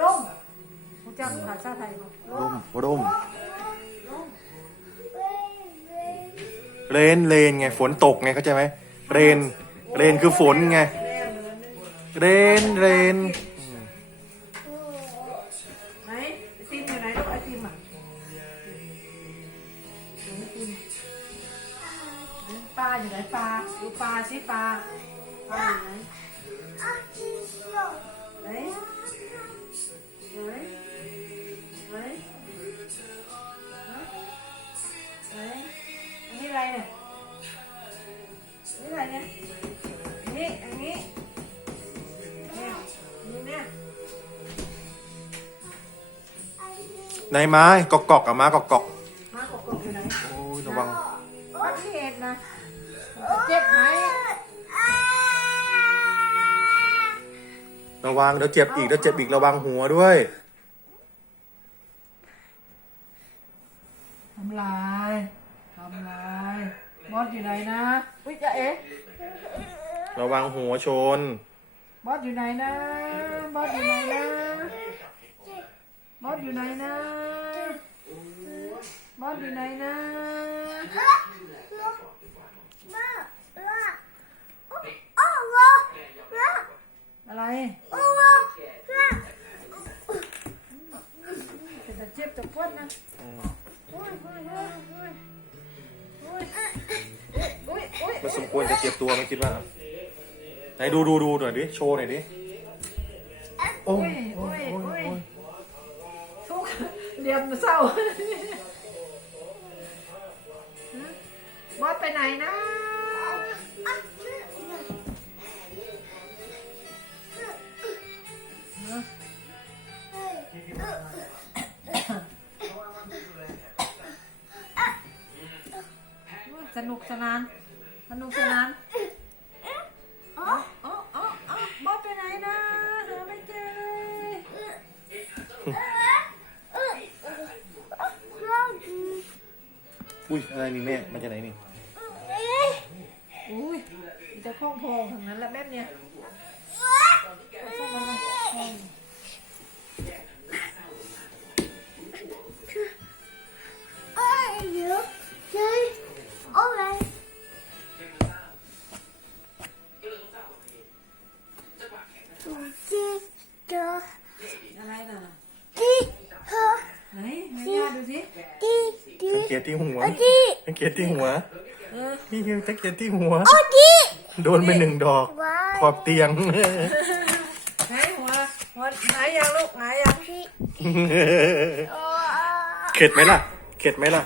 ล่มรู้จักภาษาไทยบ่ร่มร่มเรนเรนไงฝนตกไงเข้าใจไหมเรนเรนคือฝนไงเรนเรนไหนไอติมอยู่ไหนลูกไอติมอะไหนไอติมไหนปลาอยู่ไหนปลาดูปลาสิปลาปลาอยู่ไหนไหนไหนไหน ไหนอันนี้อะไรเนี่ยอันนี้อะไรเนี่ยอันนี้อันนี้เนี่ยนี่เนี่ยในไม้กอกกอกๆอะม้ากอกกอกมากบกอยู่ไหนโอ้ยระวังวัดเหตุนะเจ็บไหมระวังเดี๋ยวเจ็บอีกเดี๋ยวเจ็บอีกระวังหัวด้วยำลายทำลายบอสอยู่ไหนนะอุ้ยจะเอ๊ะระวังหัวชน บอสอยู่ไหนนะ บอสอยู่ไหนนะ บอสอยู่ไหนนะ บอสอยู่ไหนนะ อะไรเป็นแต่เจ็บแต่ปวดนะ มันสมควรจะเจ็บตัวไหม่คิดว่าไหนดูดูดูหน่อยดิ โชว์หน่อยดิ โอ้ยโอ้ยโอ้ยทุกเรียมเศร้าบอสไปไหนนะ สนุกสนาน สนุกสนานอ๋ออ๋ออ๋ออ๋อบอสไปไหนนะหาไม่เจอเลยอุ้ยอะไรนี่แม่มาจากไหนนี่อุ้ยมันจะคล้องพองทางนั้นแหละแม่เนี่ย เกตที่หัวสังเกตที่หัวเออนี่คือสังเกตที่หัวโดนไปหนึ่งดอก ขอบเตียงไหนหัวหัวไหนยังลูกไหนยังเข็ดไหมล่ะ เข็ดไหมล่ะ